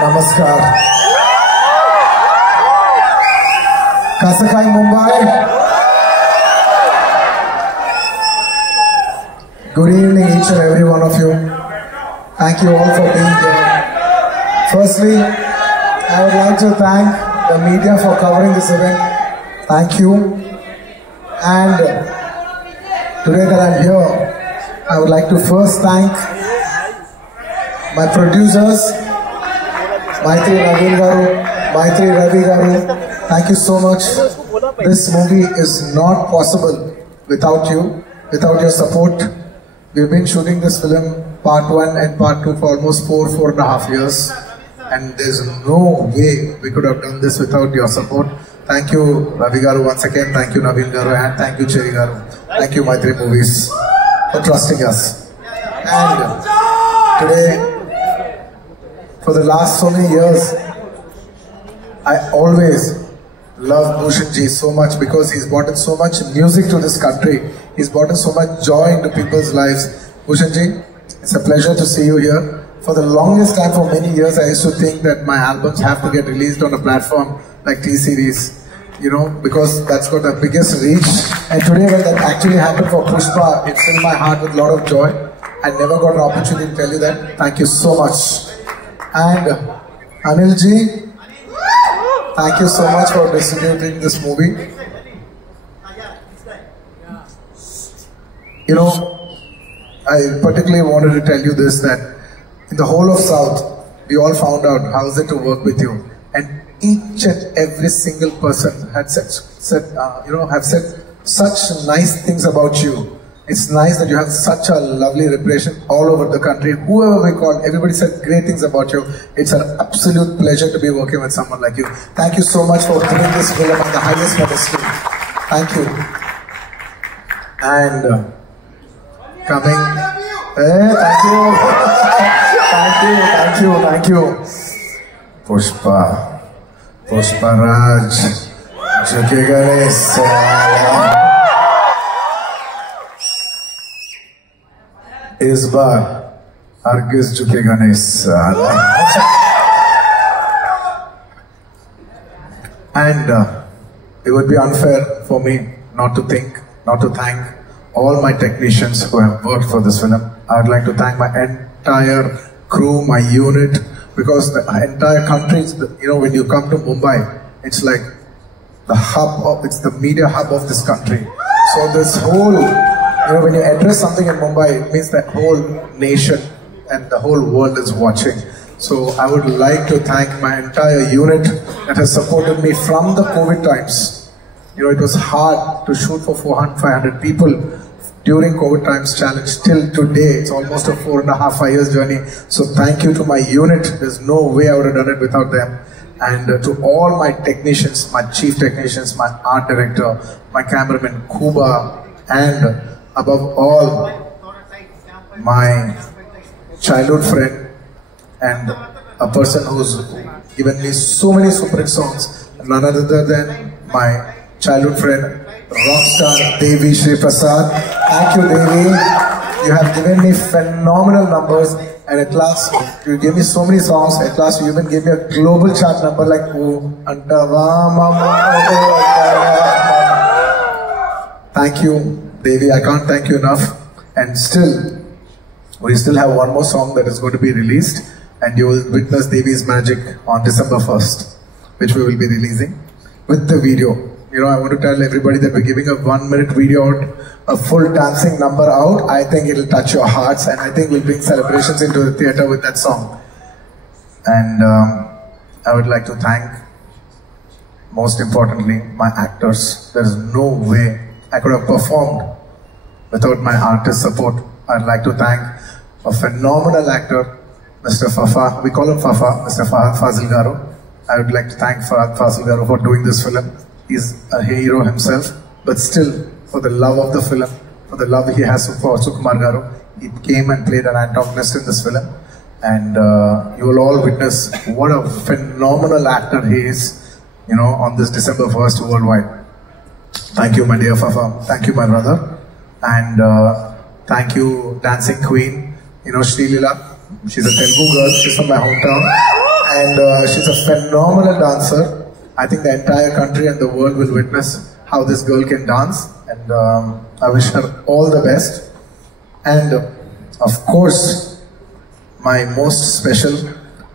Namaskar. Kasakai Mumbai. Good evening each and every one of you. Thank you all for being here. Firstly, I would like to thank the media for covering this event. Thank you. And today that I'm here, I would like to first thank my producers, Maitri Naveen Garu, Maitri Ravi Garu. Thank you so much. This movie is not possible without you, without your support. We've been shooting this film, part 1 and part 2, for almost 4.5 years. And there's no way we could have done this without your support. Thank you, Ravi Garu, once again. Thank you, Naveen Garu, and thank you, Cherry Garu. Thank you, Maitri Movies, for trusting us. And today, for the last so many years, I always love Bhushan Ji so much because he's brought in so much music to this country. He's brought in so much joy into people's lives. Bhushan Ji, it's a pleasure to see you here. For the longest time, for many years, I used to think that my albums have to get released on a platform like T-Series, you know, because that's got the biggest reach. And today, when that actually happened for Pushpa, it filled my heart with a lot of joy. I never got an opportunity to tell you that. Thank you so much. And Anil Ji, thank you so much for distributing this movie. You know, I particularly wanted to tell you this, that in the whole of South, we all found out how is it to work with you. And each and every single person had said such nice things about you. It's nice that you have such a lovely reputation all over the country. Whoever we called, everybody said great things about you. It's an absolute pleasure to be working with someone like you. Thank you so much for putting this film on the highest pedestal. Thank you. And coming... thank you. Thank you. Pushpa Raj, झुकेगा नहीं साला. इस बार हरगिज़ झुकेगा नहीं साला. And it would be unfair for me not to thank all my technicians who have worked for this film. I would like to thank my entire crew, my unit, because the entire country, you know, when you come to Mumbai, it's like it's the media hub of this country. So this whole, you know, when you address something in Mumbai, it means that whole nation and the whole world is watching. So I would like to thank my entire unit that has supported me from the COVID times. You know, it was hard to shoot for 400-500 people during COVID times challenge. Till today, it's almost a 4.5 years journey. So thank you to my unit. There's no way I would have done it without them. And to all my technicians, my chief technicians, my art director, my cameraman Kuba, and above all, my childhood friend and a person who's given me so many super hit songs, none other than my childhood friend, rockstar Devi Shri Prasad. Thank you, Devi. You have given me phenomenal numbers, and at last you gave me so many songs. At last you even gave me a global chart number like Oh Antava Mama. Thank you, Devi. I can't thank you enough. And still, we still have one more song that is going to be released, and you will witness Devi's magic on December 1st, which we will be releasing with the video. You know, I want to tell everybody that we're giving a 1-minute video out, a full dancing number out. I think it'll touch your hearts, and I think we'll bring celebrations into the theater with that song. And I would like to thank, most importantly, my actors. There's no way I could have performed without my artist support. I'd like to thank a phenomenal actor, Mr. Fafa. We call him Fafa, Mr. Fazil Garu. I would like to thank Fazil Garu for doing this film. He's a hero himself, but still, for the love of the film, for the love he has for Sukumar Garu, he came and played an antagonist in this film. And you will all witness what a phenomenal actor he is, you know, on this December 1st worldwide. Thank you, my dear Fafa. Thank you, my brother. And thank you, Dancing Queen, you know, Sri Lila. She's a Telugu girl, she's from my hometown. And she's a phenomenal dancer. I think the entire country and the world will witness how this girl can dance. And I wish her all the best. And of course, my most special,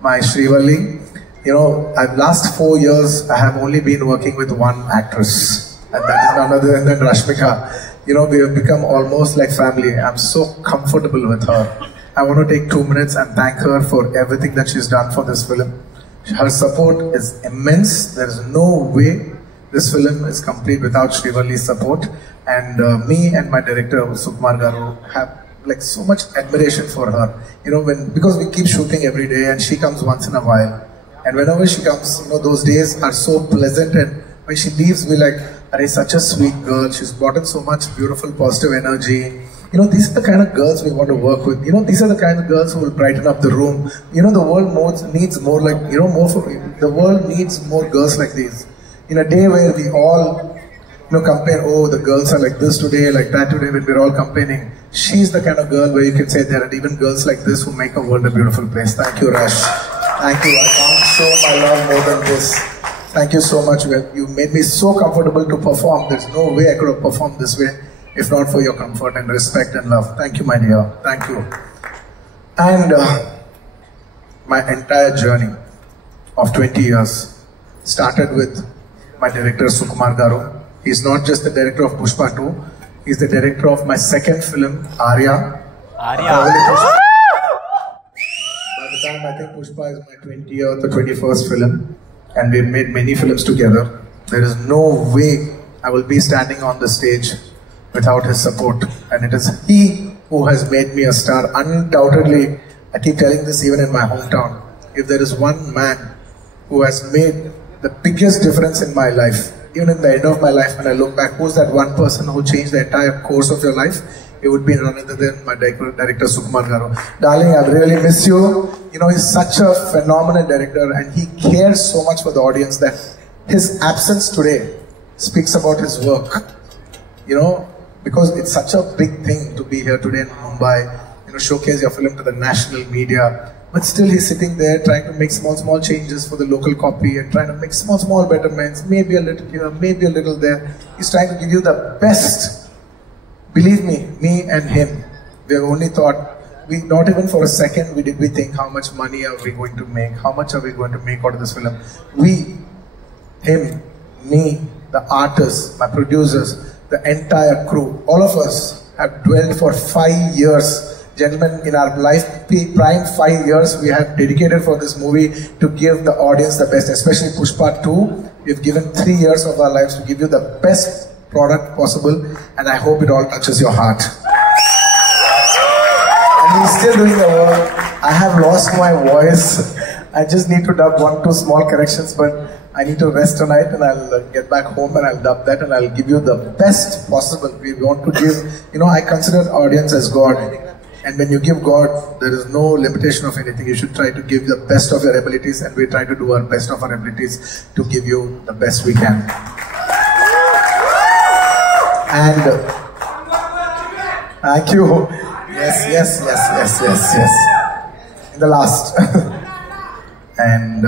my Srivalli. You know, last 4 years, I have only been working with one actress, and that is none other than Rashmika. You know, we have become almost like family. I'm so comfortable with her. I want to take 2 minutes and thank her for everything that she's done for this film. Her support is immense. There is no way this film is complete without Srivalli's support. And me and my director, Sukumar Garu, have like so much admiration for her. You know, because we keep shooting every day and she comes once in a while. And whenever she comes, you know, those days are so pleasant, and when she leaves, we're like, "Arey, such a sweet girl. She's brought in so much beautiful, positive energy." You know, these are the kind of girls we want to work with. You know, these are the kind of girls who will brighten up the room. You know, the world needs more like, you know, the world needs more girls like these. In a day where we all, you know, compare, oh, the girls are like this today, like that today, when we're all complaining. She's the kind of girl where you can say there are even girls like this who make a world a beautiful place. Thank you, Rash. Thank you. I can't show my love more than this. Thank you so much. You made me so comfortable to perform. There's no way I could have performed this way if not for your comfort and respect and love. Thank you, my dear. Thank you. And my entire journey of 20 years started with my director, Sukumar Garu. He's not just the director of Pushpa 2. He's the director of my second film, Arya. By the time I think Pushpa is my 20th or 21st film, and we've made many films together, there is no way I will be standing on the stage without his support. And it is he who has made me a star. Undoubtedly, I keep telling this even in my hometown, if there is one man who has made the biggest difference in my life, even in the end of my life, when I look back, who's that one person who changed the entire course of your life? It would be none other than my director Sukumar Garu. Darling, I really miss you. You know, he's such a phenomenal director, and he cares so much for the audience that his absence today speaks about his work. You know, because it's such a big thing to be here today in Mumbai, you know, showcase your film to the national media. But still he's sitting there trying to make small changes for the local copy and trying to make small betterments, maybe a little here, maybe a little there. He's trying to give you the best. Believe me and him, we have only thought, not even for a second did we think how much money are we going to make, how much are we going to make out of this film. We, him, me, the artists, my producers, the entire crew, all of us have dwelled for 5 years. Gentlemen, in our life prime 5 years, we have dedicated for this movie to give the audience the best, especially Pushpa 2. We've given 3 years of our lives to give you the best product possible, and I hope it all touches your heart. And we're still doing the work. I have lost my voice. I just need to dub 1-2 small corrections, but I need to rest tonight, and I'll get back home and I'll dub that, and I'll give you the best possible. We want to give, you know, I consider audience as God. And when you give God, there is no limitation of anything. You should try to give the best of your abilities, and we try to do our best of our abilities to give you the best we can. And thank you. Yes. In the last. And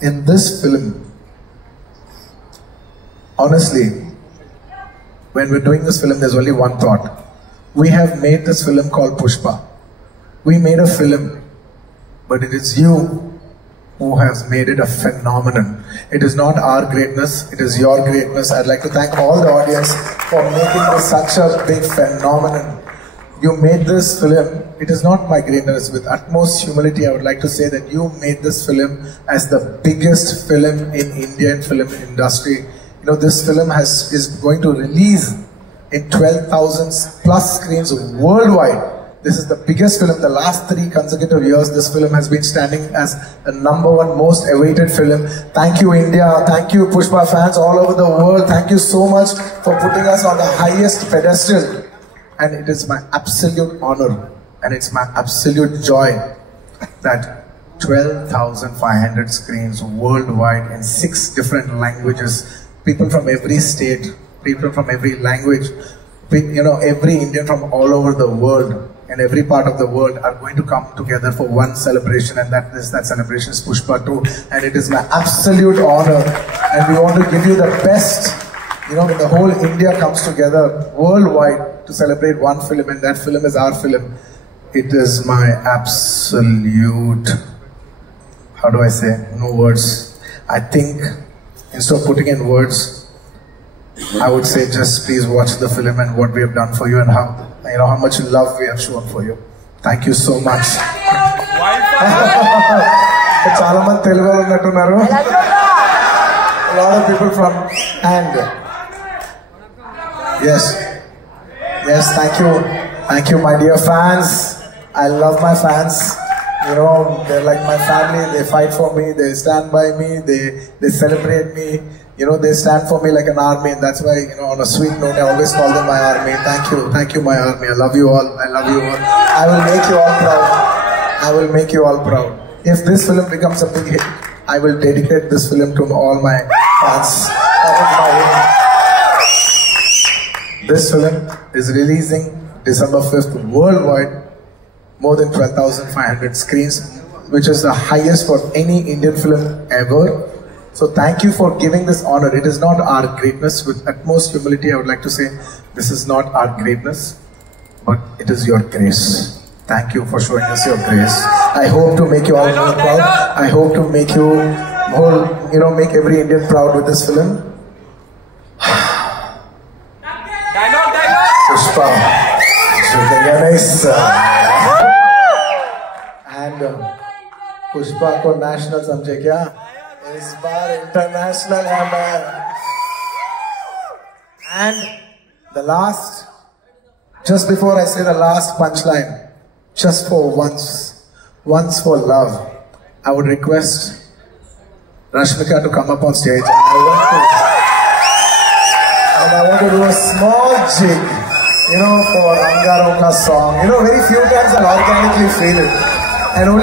in this film, honestly, when we're doing this film, there's only one thought. We have made this film called Pushpa. We made a film, but it is you who has made it a phenomenon. It is not our greatness, it is your greatness. I'd like to thank all the audience for making this such a big phenomenon. You made this film. It is not my greatness. With utmost humility, I would like to say that you made this film as the biggest film in Indian film industry. You know, this film is going to release in 12,000 plus screens worldwide. This is the biggest film. The last 3 consecutive years, this film has been standing as the #1 most awaited film. Thank you, India. Thank you, Pushpa fans all over the world. Thank you so much for putting us on the highest pedestal. And it is my absolute honor and it's my absolute joy that 12,500 screens worldwide in 6 different languages, people from every state, people from every language, you know, every Indian from all over the world in every part of the world are going to come together for one celebration, and that celebration is Pushpa 2. And it is my absolute honor, and we want to give you the best. You know, when the whole India comes together worldwide to celebrate one film, and that film is our film, it is my absolute, how do I say, no words. I think instead of putting in words, I would say just please watch the film and what we have done for you, and how much love we have shown for you. Thank you so much. Chala mandi Telugu vallu unnattunnaru. A lot of people from yes, thank you, my dear fans. I love my fans. You know, they're like my family. They fight for me. They stand by me. They celebrate me. You know, they stand for me like an army, and that's why, you know, on a sweet note, I always call them my army. Thank you, my army. I love you all. I love you all. I will make you all proud. I will make you all proud. If this film becomes a big hit, I will dedicate this film to all my fans. This film is releasing December 5th worldwide, more than 12,500 screens, which is the highest for any Indian film ever. So thank you for giving this honor. It is not our greatness. With utmost humility, I would like to say, this is not our greatness, but it is your grace. Thank you for showing us your grace. I hope to make you all more proud. I hope to make you make every Indian proud with this film. Pushpa. And Pushpa ko national समझे क्या? इस बार international है man. And the last, just before I say the last punchline, just for once for love, I would request Rashmika to come up on stage, and I want to do a small jig, for Angaron ka song. Very few times I'll organically feel it, and only